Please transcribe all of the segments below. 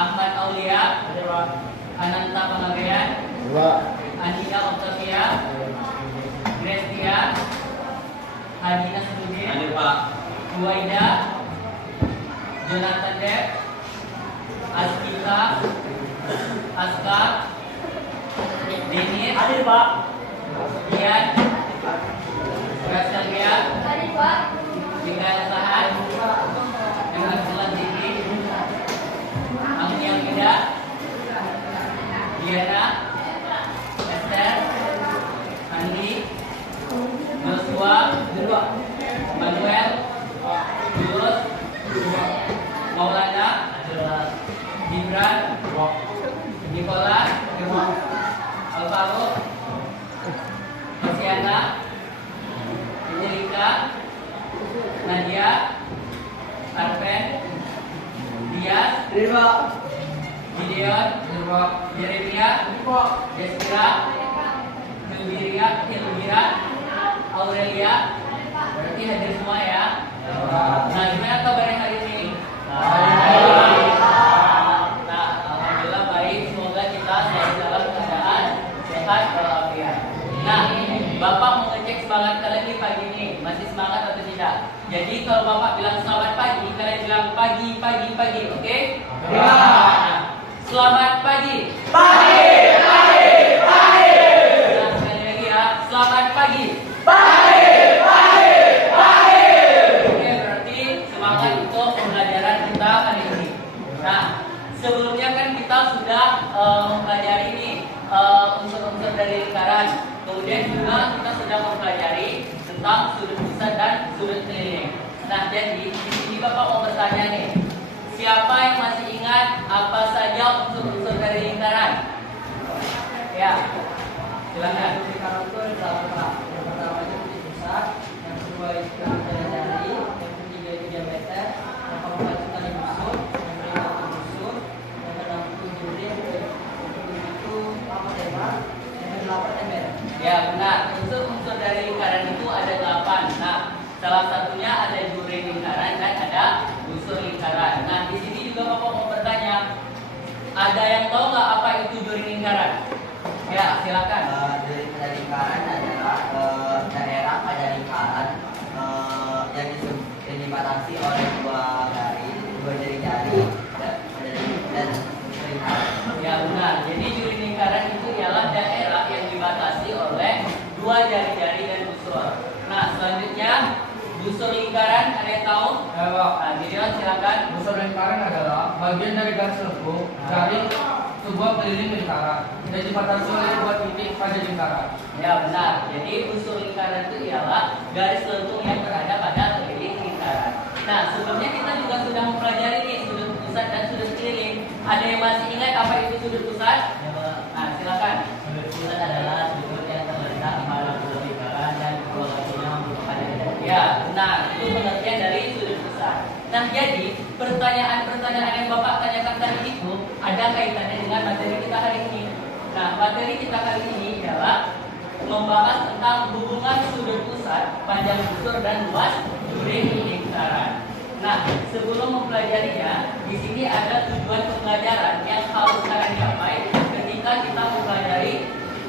Ahmad Aulia, Ananta Pangagayan, Andina Octavia, Grestia, Hadina Sudin, Huwaida, Jonathan Dev, Askita, Aska, Denis, Hadir Pak. Ian, Gracelia, Mikael Sahan, dengan Bulan Tinggi, Agnia Gida, Diana, Esther, Andi, Joshua, Manuel, Jules, Maulana, Gibran, Nicola, Alvaro, Masiana, Angelika, Nadia, Arven, Dias, Gideon, Jeremia, Desira, Hilmira, Aurelia. Berarti hadir semua ya. Nah, gimana kabarnya hari ini? Nah, alhamdulillah baik. Semoga kita selalu dalam keadaan sehat walafiat. Nah, Bapak mau ngecek semangat kalian di pagi ini. Masih semangat atau tidak? Jadi kalau Bapak bilang selamat pagi, kalian bilang pagi, oke? Ya. Nah, selamat pagi. Pagi. Nah, sekali lagi ya, selamat pagi. Oke, berarti semangat untuk pembelajaran kita hari ini. Nah, sebelumnya kan kita sudah mempelajari ini unsur-unsur dari lingkaran. Kemudian juga kita sudah mempelajari tentang sudut pusat dan sudut keliling. Nah, jadi di sini Bapak mau bertanya nih, siapa yang masih ingat apa saja unsur-unsur dari lingkaran? Ya, silakan. Lingkaran itu ada berapa Pak? Yang pertama itu sudut pusat, yang kedua itu jari, yang ketiga itu diameter, yang keempat itu tali busur, yang kelima itu busur, yang keenam itu juring, yang ketujuh itu apa Pak? Yang kedelapan ember. Ya, benar. Unsur-unsur dari lingkaran itu ada 8. Nah, salah satunya ada juring lingkaran dan ada busur lingkaran. Nah, di sini juga Bapak mau bertanya, ada yang tahu nggak apa itu juring lingkaran? Ya, silakan. Juring pada lingkaran adalah daerah pada lingkaran yang dibatasi oleh dua garis, dua jari-jari dan lingkaran. Ya, benar. Jadi juring lingkaran itu ialah daerah yang dibatasi oleh dua jari-jari dan busur. Nah, selanjutnya busur lingkaran ada yang tahu? Nah, Gideon silakan. Busur lingkaran adalah bagian dari garis lengkung dari sebuah keliling lingkaran dan dibatasi oleh dua titik pada lingkaran. Ya, benar. Jadi busur lingkaran itu ialah garis lengkung yang berada pada keliling lingkaran. Nah, sebelumnya kita juga sudah mempelajari nih sudut pusat dan sudut keliling. Ada yang masih ingat apa itu sudut pusat? Nah, silakan. Sudut pusat adalah sudut yang terletak pada busur lingkaran dan kedua kakinya merupakan Ya, benar. Itu pengertian dari sudut pusat. Nah, jadi pertanyaan-pertanyaan yang Bapak tanyakan tadi itu ada kaitannya dengan materi kita hari ini. Nah, materi kita kali ini adalah membahas tentang hubungan sudut pusat, panjang busur dan luas juring lingkaran. Nah, sebelum mempelajarinya, di sini ada tujuan pembelajaran yang harus kalian capai ketika kita mempelajari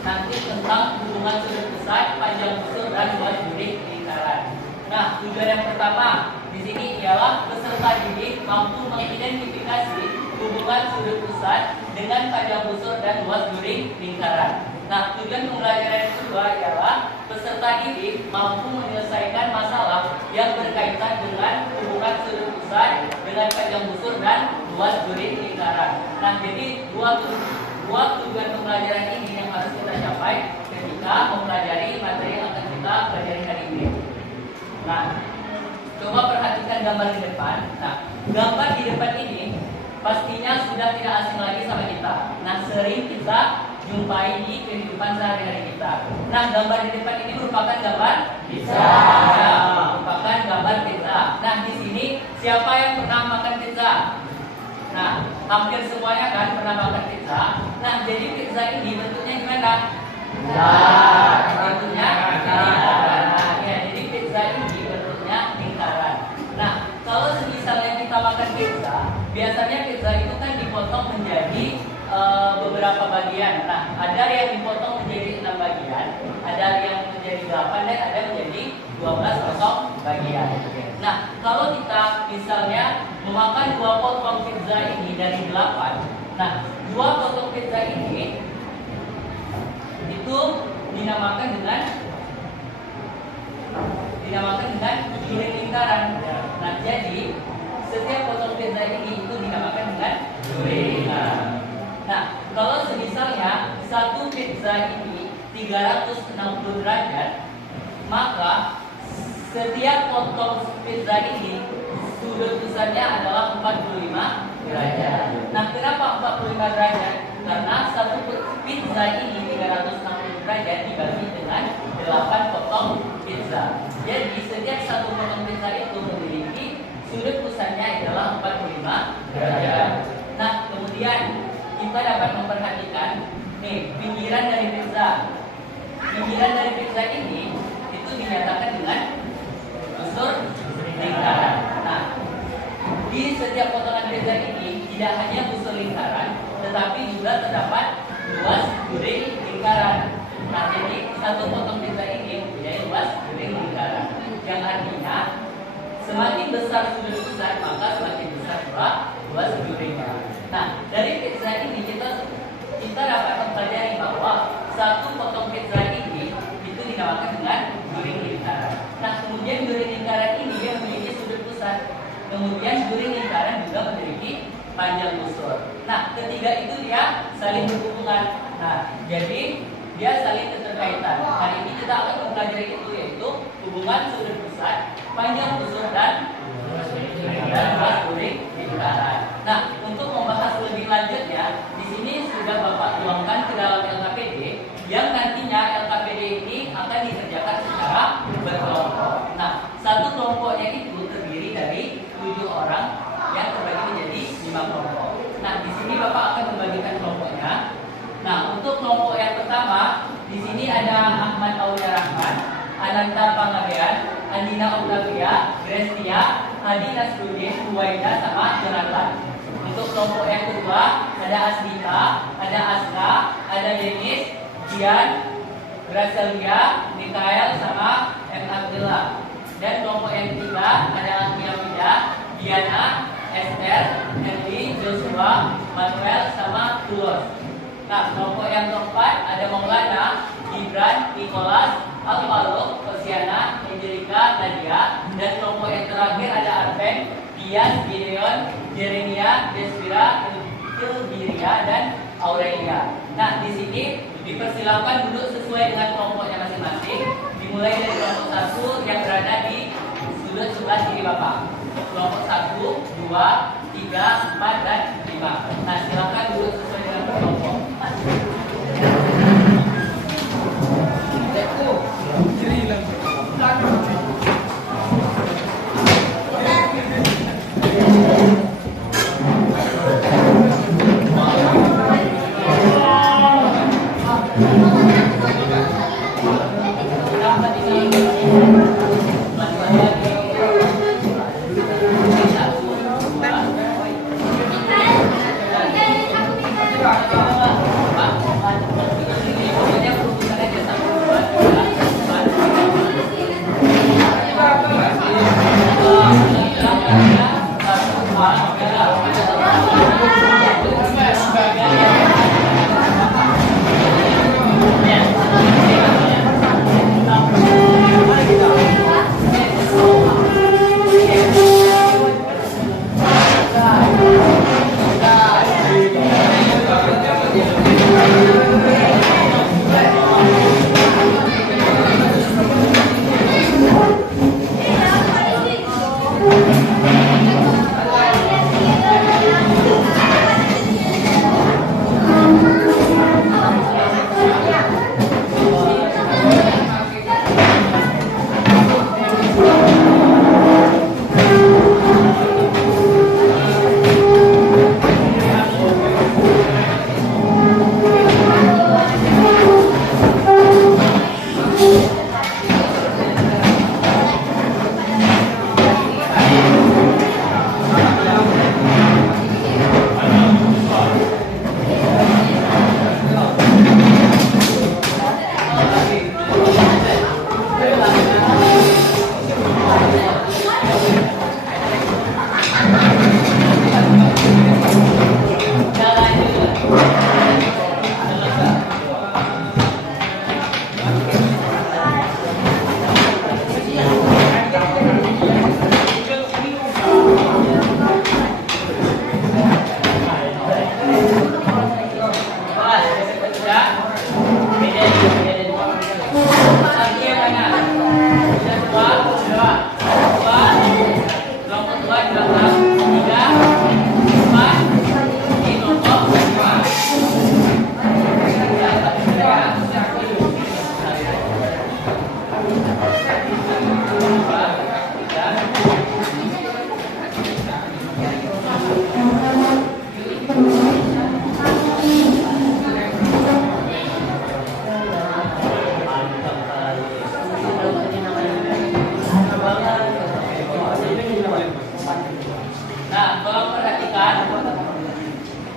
nanti tentang hubungan sudut pusat, panjang busur dan luas juring lingkaran. Nah, tujuan yang pertama di sini ialah peserta didik mampu mengidentifikasi hubungan sudut pusat dengan panjang busur dan luas juring lingkaran. Nah, tujuan pembelajaran yang kedua ialah peserta didik mampu menyelesaikan masalah yang berkaitan dengan hubungan sudut pusat dengan panjang busur dan luas juring lingkaran. Nah, jadi dua tujuan pembelajaran ini yang harus kita capai ketika mempelajari materi yang akan kita pelajari hari ini. Nah, coba perhatikan gambar di depan. Nah, gambar di depan ini pastinya sudah tidak asing lagi sama kita. Nah, sering kita jumpai di kehidupan sehari-hari kita. Nah, gambar di depan ini merupakan gambar pizza. Ya, merupakan gambar pizza. Nah, di sini siapa yang pernah makan pizza? Nah, hampir semuanya kan pernah makan pizza. Nah, jadi pizza ini bentuknya gimana? Bentuknya lingkaran. Nah, ya, jadi pizza ini bentuknya lingkaran. Nah, kalau misalnya kita makan pizza, biasanya pizza itu kan dipotong beberapa bagian. Nah, ada yang dipotong menjadi 6 bagian, ada yang menjadi 8 dan ada menjadi 12 potong bagian. Nah, kalau kita misalnya memakan 2 potong pizza ini dari 8, nah 2 potong pizza ini itu dinamakan dengan duri lingkaran. Nah, jadi setiap potong pizza ini itu dinamakan dengan duri lingkaran. Nah, kalau misalnya satu pizza ini 360 derajat, maka setiap potong pizza ini sudut pusatnya adalah 45 derajat. Nah, kenapa 45 derajat? Karena satu pizza ini 360 derajat dibagi dengan 8 potong pizza. Jadi setiap satu potong pizza itu memiliki sudut pusatnya adalah 45 derajat. Nah, kemudian kita dapat memperhatikan nih pinggiran dari pizza. Pinggiran dari pizza ini itu dinyatakan dengan busur lingkaran. Nah, di setiap potongan pizza ini tidak hanya busur lingkaran, tetapi juga terdapat luas duri lingkaran. Nah, jadi satu potong pizza ini mempunyai luas duri lingkaran, yang artinya semakin besar sudut pusat maka semakin besar pula luas durinya. Nah, dari pizza ini kita dapat mempelajari bahwa satu potong pizza ini itu dinamakan dengan duri lingkaran. Nah, kemudian duri lingkaran ini dia memiliki sudut pusat. Kemudian duri lingkaran juga memiliki panjang busur. Nah, ketiga itu dia saling berhubungan. Nah, jadi dia saling keterkaitan. Hari ini kita akan mempelajari itu, yaitu hubungan sudut pusat, panjang busur dan luas duri lingkaran. Nah, untuk membahas lebih lanjutnya, di sini sudah Bapak tuangkan ke dalam LKPD, yang nantinya LKPD ini akan dikerjakan secara berkelompok. Nah, satu kelompoknya itu terdiri dari 7 orang yang terbagi menjadi 5 kelompok. Nah, di sini Bapak akan membagikan kelompoknya. Nah, untuk kelompok yang pertama, di sini ada Ahmad Aulia Rahman, Ananta Pangabean, Andina Octavia, Grestia, Adi Nasruddin, Huwaida, sama Jonathan. Untuk kelompok yang kedua, ada Asdika, ada Aska, ada Denis, Dian, Gracelia, Mikael, sama M. Abdullah. Dan kelompok yang ketiga, ada Agnia Vida, Diana, Esther, Henry, Joshua, Manuel, sama Tulus. Nah, kelompok yang keempat ada Maulana, Gibran, Nicholas, Alvaro, Osiana, Angelica, Nadia. Dan kelompok yang terakhir ada Arven, Dias, Gideon, Jeremia, Desvira, Ilbiria, dan Aurelia. Nah, di sini dipersilakan duduk sesuai dengan kelompoknya masing-masing. Dimulai dari kelompok 1 yang berada di sudut sebelah kiri Bapak. Kelompok 1, 2, 3, 4, dan 5. Nah, silakan duduk sesuai dengan kelompok.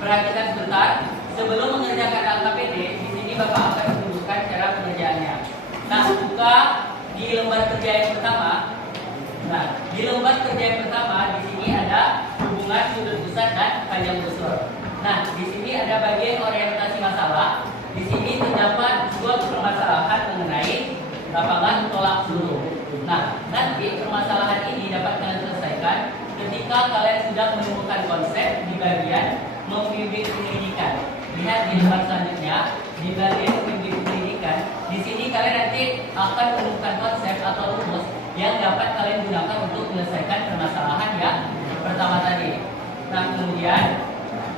perhatikan sebentar. Sebelum mengerjakan LKPD, di sini Bapak akan menunjukkan cara pengerjaannya. Nah, buka di lembar kerja yang pertama. Nah, di lembar kerja yang pertama di sini ada hubungan sudut pusat dan panjang busur. Nah, di sini ada bagian orientasi masalah. Di sini terdapat sebuah permasalahan mengenai lapangan tolak peluru. Nah, nanti permasalahan ini dapat kalian selesaikan ketika kalian sudah menemukan konsep di bagian membimbing pendidikan. Lihat di lembar selanjutnya, di bagian membimbing pendidikan. Di sini kalian nanti akan menemukan konsep atau rumus yang dapat kalian gunakan untuk menyelesaikan permasalahan yang pertama tadi. Nah, kemudian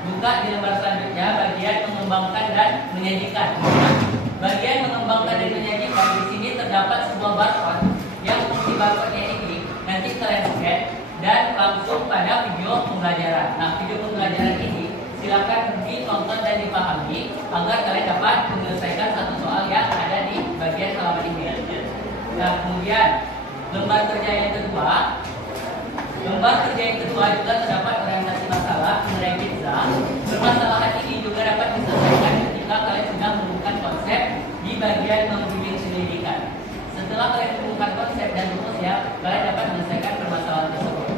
buka di lembar selanjutnya bagian mengembangkan dan menyajikan. Nah, bagian mengembangkan dan menyajikan di sini terdapat sebuah barcode yang fungsi barcode-nya ini nanti kalian scan dan langsung pada video pembelajaran. Nah, video pembelajaran ini silakan ditonton dan dipahami agar kalian dapat menyelesaikan satu soal yang ada di bagian halaman ini. Nah, kemudian lembar kerja yang kedua. Lembar kerja yang kedua juga terdapat orientasi masalah mengenai pizza. Permasalahan ini juga dapat diselesaikan ketika kalian sudah menemukan konsep di bagian membimbing pendidikan. Setelah kalian menemukan konsep dan rumusnya, kalian dapat menyelesaikan permasalahan tersebut.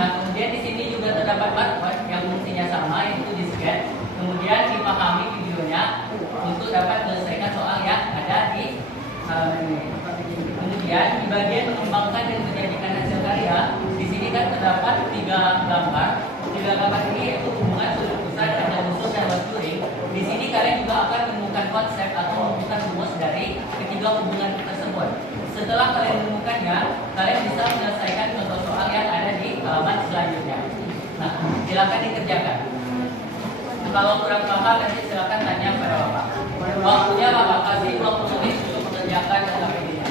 Nah, kemudian di sini juga terdapat barcode yang fungsinya sama, yaitu di scan. Kemudian dipahami videonya untuk dapat menyelesaikan soal yang ada di halaman ini. Kemudian di bagian mengembangkan dan menjadikan hasil karya, di sini kan terdapat 3 gambar. 3 gambar ini yaitu hubungan sudut pusat, panjang busur, dan luas turing. Di sini kalian juga akan menemukan konsep atau menemukan rumus dari ketiga hubungan tersebut. Setelah kalian menemukannya, kalian bisa menyelesaikan contoh soal yang ada di halaman selanjutnya. Nah, silakan dikerjakan. Kalau kurang paham nanti silakan tanya pada Bapak. Waktunya Bapak kasih 20 menit untuk mengerjakan LKPD-nya.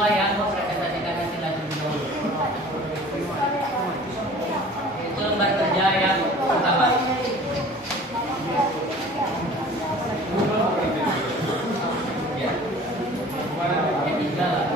kedua yang mempresentasikan hasilnya terlebih dahulu. Itu lembar kerja yang pertama. Yang ketiga lah.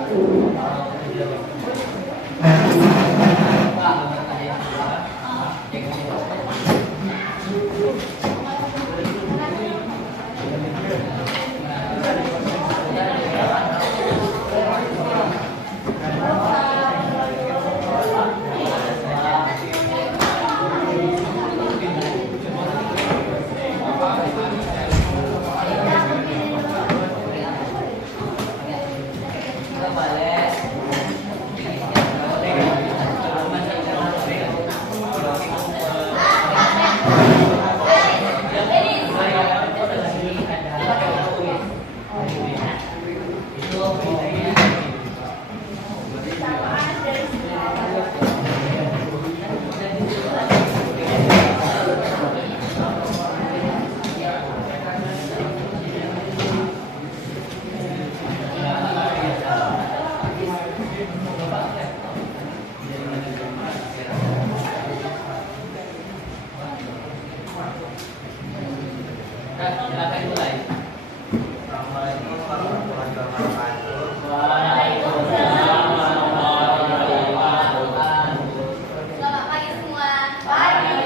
Silakan mulai. Assalamualaikum warahmatullahi wabarakatuh. Waalaikumsalam warahmatullahi wabarakatuh. Selamat pagi semua. Pagi.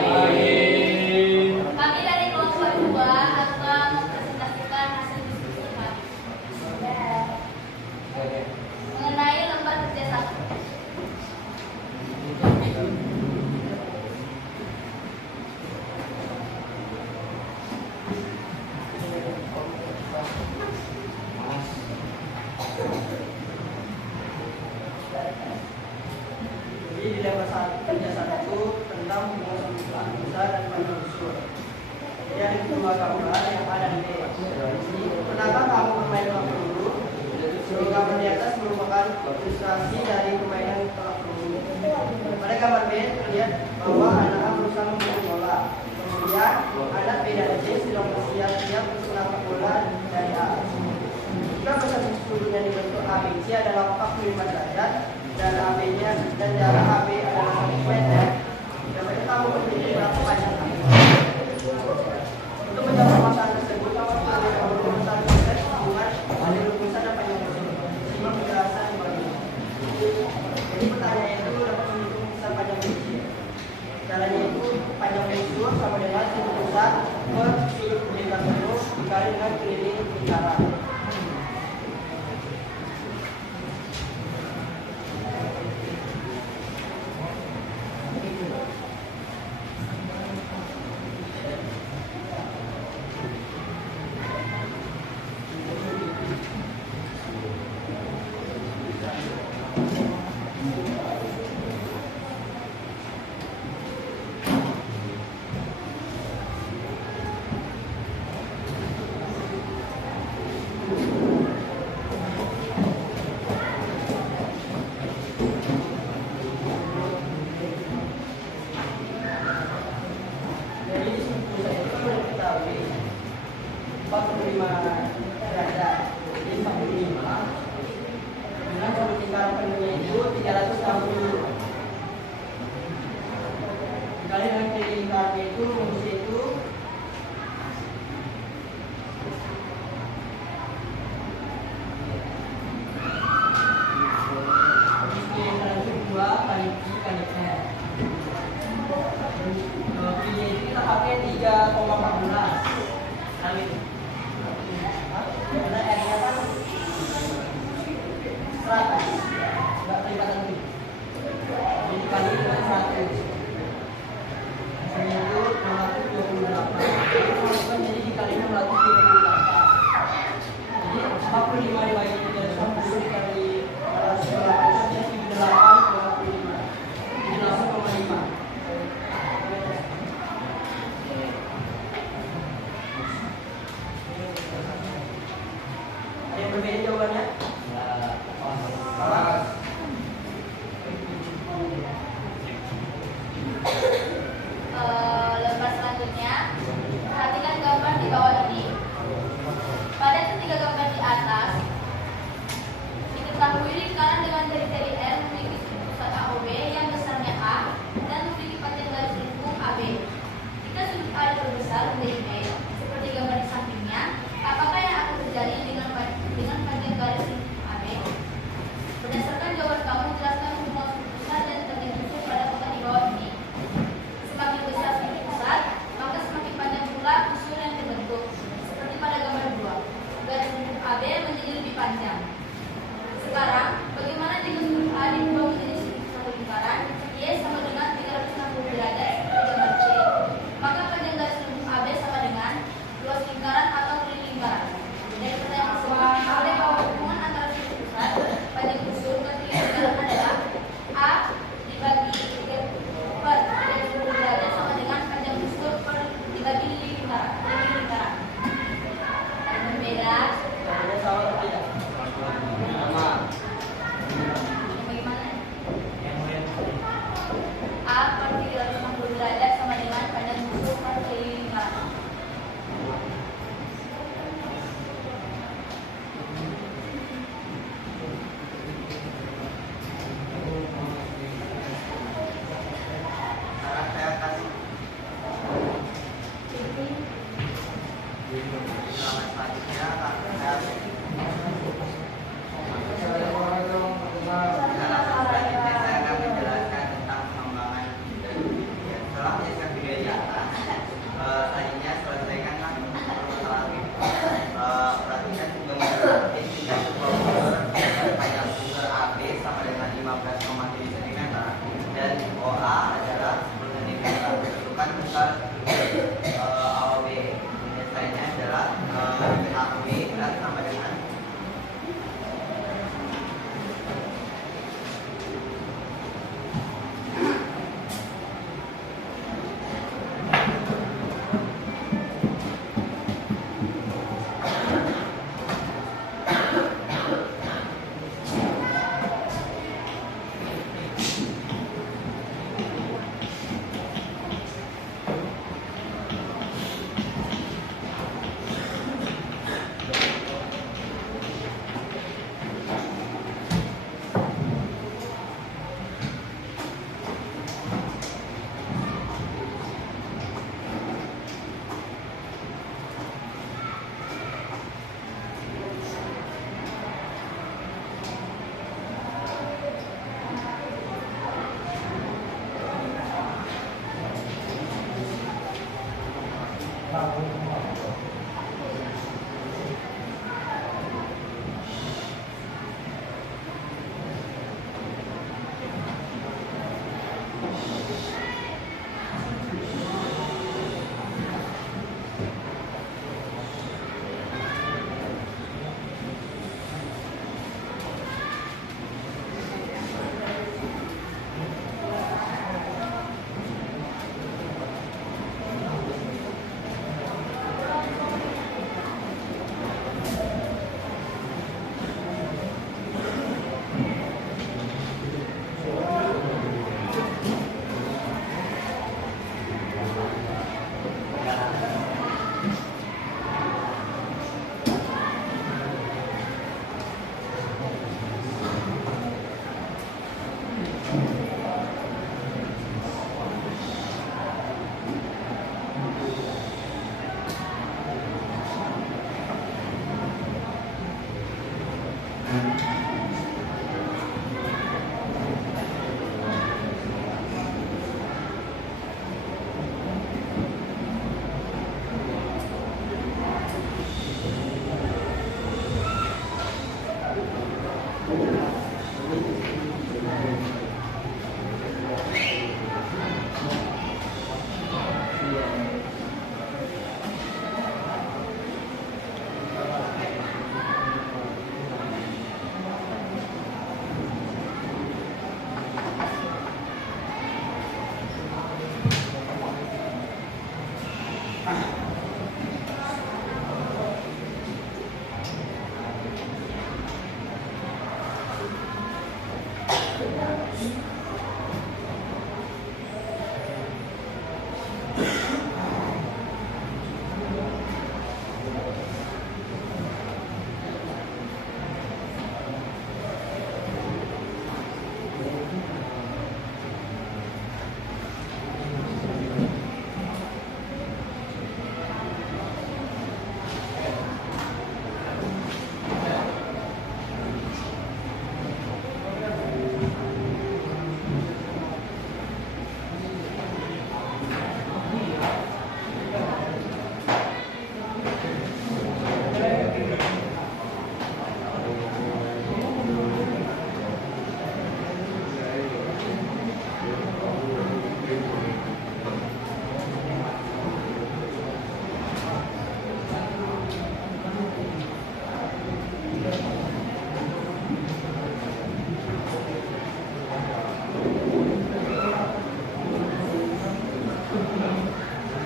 Kami dari kelompok 2 akan mempresentasikan hasil diskusi kami mengenai lembar kerja 1. Jadi di lembar kerja 1 tentang hubungan bangsa dan manusia. Jadi ada dua gambar yang A dan B. Pernahkah kamu bermain tolak peluru? Seluruh gambar di atas merupakan ilustrasi dari permainan tolak peluru. Pada gambar B terlihat bahwa anak A berusaha memburu bola. Kemudian anak B dan C sedang bersiap-siap untuk menangkap bola dari A. Jika persegi seluruhnya dibentuk ABC adalah 45 derajat dan AB-nya dan jarak AB adalah 1 meter. Dapat kamu berdiri berapa panjang AB? Untuk menjawab masalah tersebut, kamu terlebih dahulu mencari proses hubungan dari rumusan dan panjang tersebut. Simak penjelasan di bawah ini. Jadi pertanyaan itu dapat menghitung besar panjang biji. Caranya itu panjang bensur sama dengan sudut pusat per sudut lingkar penuh dikali dengan keliling lingkaran.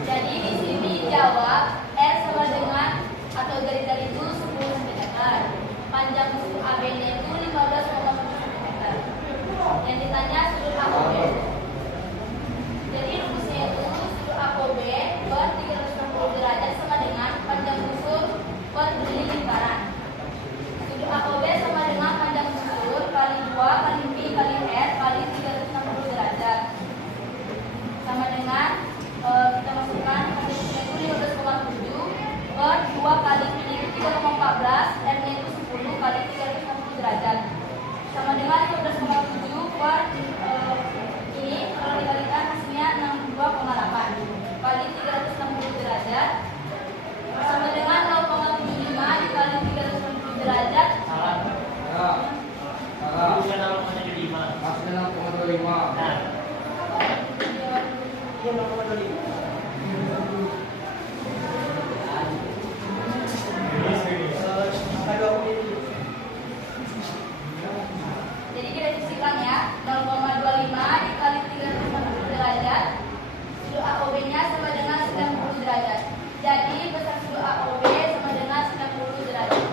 Jadi di sini jawab R sama dengan atau dari itu 10 cm. Panjang busur AB-nya itu 15,7 cm. Yang ditanya sudut AOB. Jadi rumusnya itu sudut AOB per 360 derajat sama dengan panjang busur per beli lingkaran. Sudut AOB sama dengan panjang busur kali 2 kali B kali R kali 360 derajat. Sama dengan kita masukkan panjang busur itu 15,7 per 2 kali B itu 3,14 R nya itu 10 kali 360 derajat. Sama dengan 15,7 per ini kalau dikalikan hasilnya 62,8 kali 360 derajat sama dengan 0,75 dikali 360 derajat. Salah. Salah. Bukan 0,75. Hasilnya 0,25. Nah, Iya 0,25. Angka 20 ini. Jadi kita sisihkan ya 0,25 dikali 360 derajat. Sudut AOB nya sama dengan 90 derajat. Jadi besar sudut AOB sama dengan 90 derajat.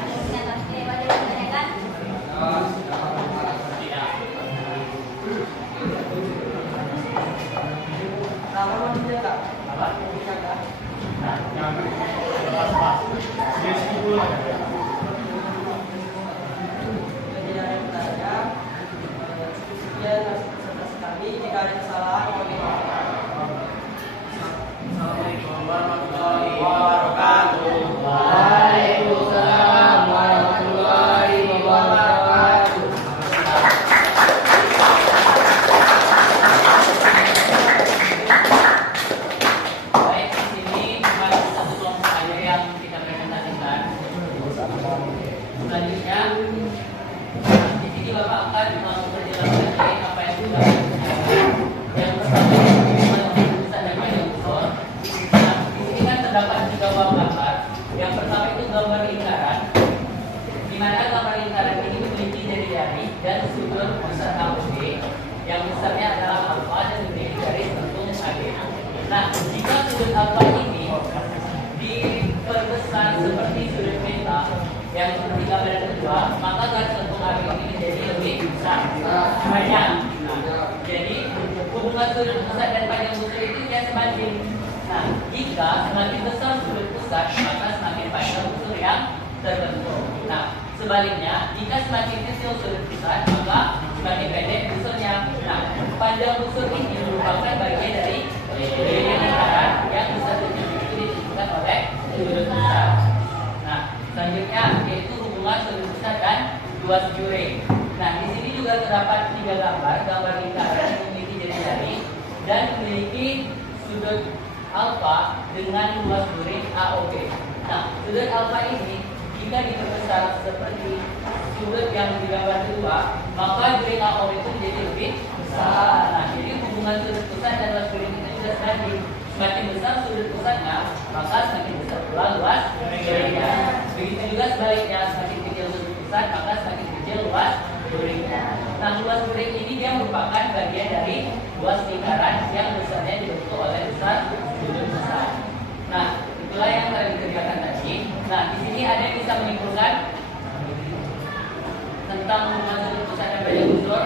Ada pernyataan ada yang ditanyakan? tidak. Nah, kalau dijaga, Apa? dijaga. Nah, pas. Dia 10. Jadi ada yang bertanya, sekian presentasi kami. Jika ada kesalahan, mohon dimaafkan. Assalamualaikum warahmatullahi wabarakatuh. Waalaikumsalam warahmatullahi wabarakatuh. Baik, di sini ada satu kelompok aja yang kita presentasikan. Selanjutnya, di sini Bapak akan memperjelaskan apa yang sudah dikerjakan. Yang pertama bagaimana bisa dan panjang busur. Nah, di sini kan terdapat tiga gambar. Yang pertama itu gambar lingkaran, di mana gambar lingkaran ini memiliki jari-jari dan sudut pusat AOB yang besarnya adalah alfa dan memiliki garis lengkung AB. Nah, jika sudut alfa ini diperbesar seperti sudut beta yang seperti gambar kedua, maka garis lengkung AB ini menjadi lebih besar. Banyak. Nah, jadi hubungan sudut pusat dan panjang busur itu dia sebanding. Nah, jika semakin besar sudut pusat, maka semakin panjang busur yang terbentuk. Nah, sebaliknya, jika semakin kecil sudut pusat, maka semakin pendek busurnya. Nah, panjang busur ini merupakan bagian dari lingkaran yang besar kecil itu ditentukan oleh sudut pusat. Nah, selanjutnya yaitu hubungan sudut pusat dan luas juri. Nah, di sini juga terdapat tiga gambar lingkaran yang memiliki jari-jari dan memiliki sudut alfa dengan luas juri AOB. Nah, sudut alfa ini jika diperbesar seperti sudut yang di gambar kedua, maka juri AOB itu menjadi lebih besar. Nah, jadi hubungan sudut pusat dan luas juri itu juga sebanding. Semakin besar sudut pusatnya, maka semakin besar pula luas jurinya. Begitu juga sebaliknya, semakin kecil sudut pusat, maka semakin kecil luas jurinya. Nah, luas juri ini dia merupakan bagian dari luas lingkaran yang besarnya dibentuk oleh besar sudut pusat. Nah, itulah yang telah dikerjakan tadi. Nah, di sini ada yang bisa menyimpulkan tentang hubungan sudut pusat dan panjang busur.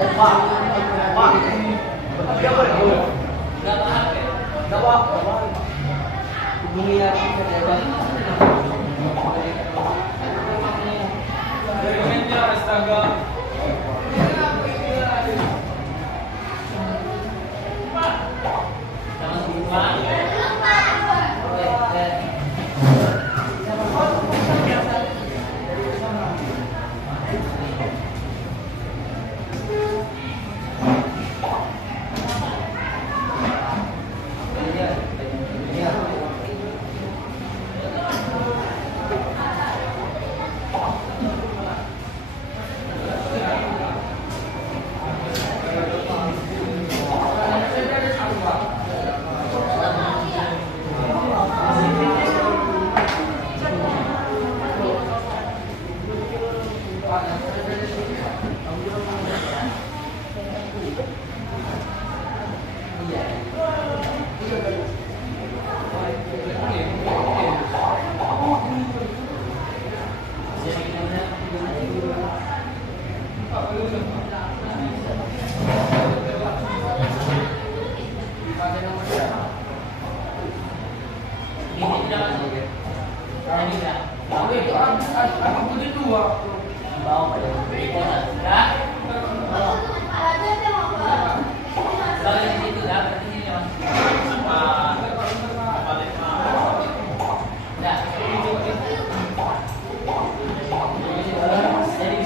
Pak. Pak. Dia boleh. Nggak paham ya? Dawa. Hubungi ya pejabat. Dokumennya astaga. Sama semua. Ini tidak masuk. Jadi enggak. Tapi itu aku begitu waktu. Bawa pada enggak. Kalau di situ enggak berarti ini masuk. Enggak. Jadi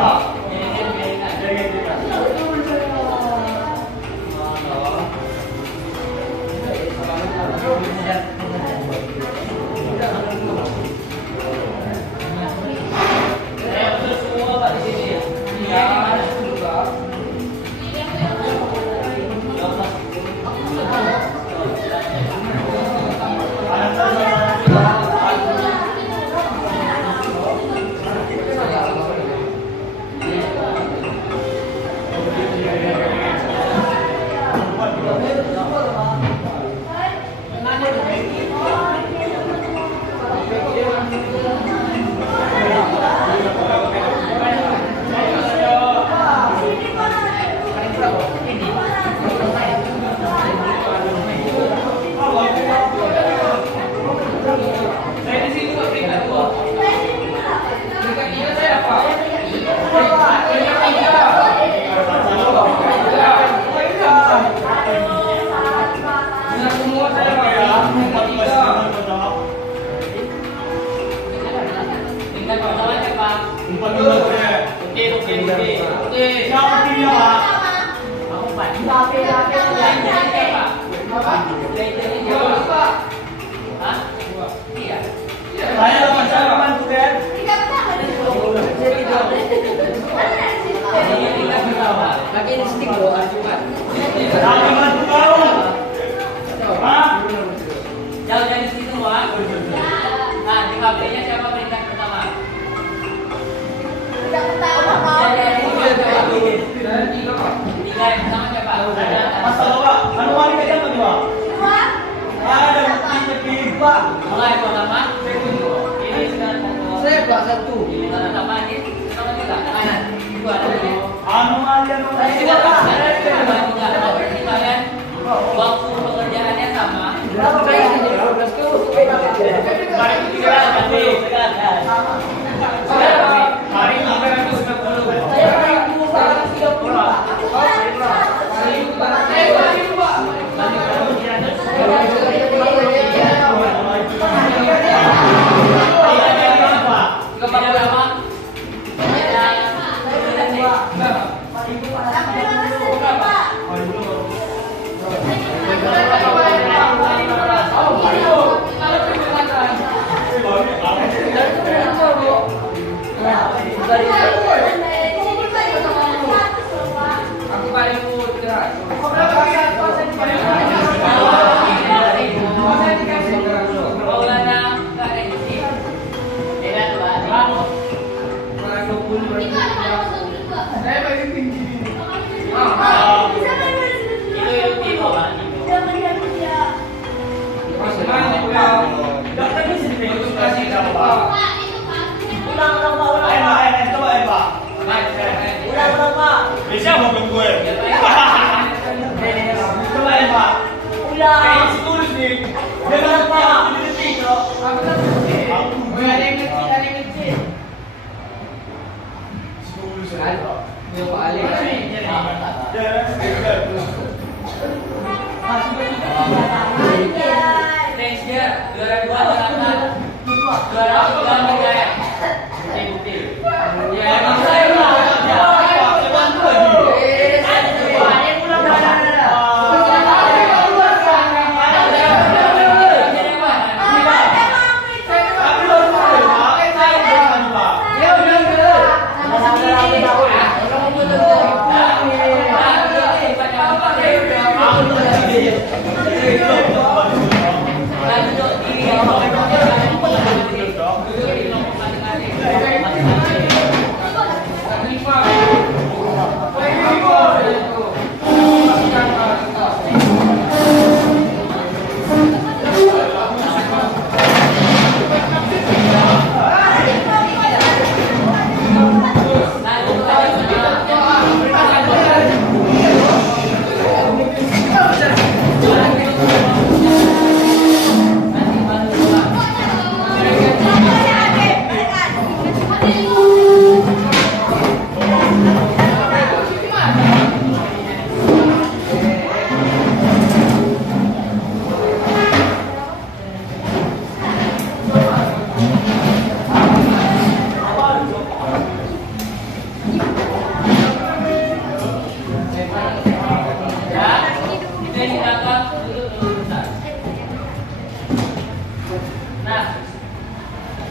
Pak. Jaringan jaringan. Jaringan kita. Saya betul semua Pak di sini ya. Iya, ada juga. Saya di sini kok peringkat 2. Peringkat 3 saya apa? Peringkat 3. Benar semua saya Pak. Peringkat 3. Tingkat pertama siapa? Oke. Siapa dia, Pak? Aku Pak. Jaringan siapa? Jaringan siapa? Pak. Hah? Iya. Saya dapat jawaban tuh, Den. Jaringan tingkat berapa? Siapa bantu kau? Hah? Jauh dari sini semua. Nah, di HP-nya siapa peringkat pertama? Dan 3 Pak. Tiga yang pertama siapa? Masalah, Pak. Anu wali kerja apa, Pak? Ada bukti, Pak. Mulai pertama. Ini sekarang Saya Pak 1. ini pertama ini. Pertama juga. Kanan. Dua. Anu wali anu wali. Tidak Pak. Dua juga. Berarti kalian waktu pekerjaannya sama. Hari ini 300. Hari ini 390. Tidak lama. Aku paling muda. Maulana Kak Rezi. Dengan Pak. Paling 20. Saya paling tinggi. Itu Timo Pak. Masih banyak Pak. Dokter di sini Terus kasih sama Pak. Ayo, coba ya, Pak. Bisa mau ke gue. Coba ya, Pak. Kayak tulus nih. Jangan Pak. Ini detik, bro. Oh, ada yang kecil, ada yang kecil. Ya Pak Ali. Next year 2002 Jakarta. Juara Liga Jaya. Bukti. Ya, emang saya Lanjut di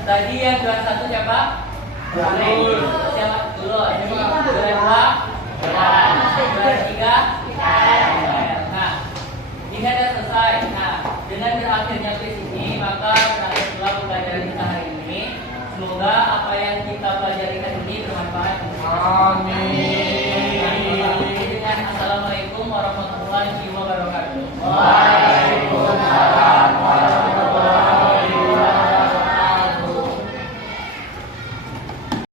Tadi yang juara 1 siapa? Tulus. Siapa? Tulus. Juara 2? Juara 3? Nah, ini ada selesai. Nah, dengan berakhirnya kuis ini, maka berakhir pula pembelajaran kita hari ini. Semoga apa yang kita pelajari hari ini bermanfaat. Amin. Dengan Assalamualaikum warahmatullahi wabarakatuh.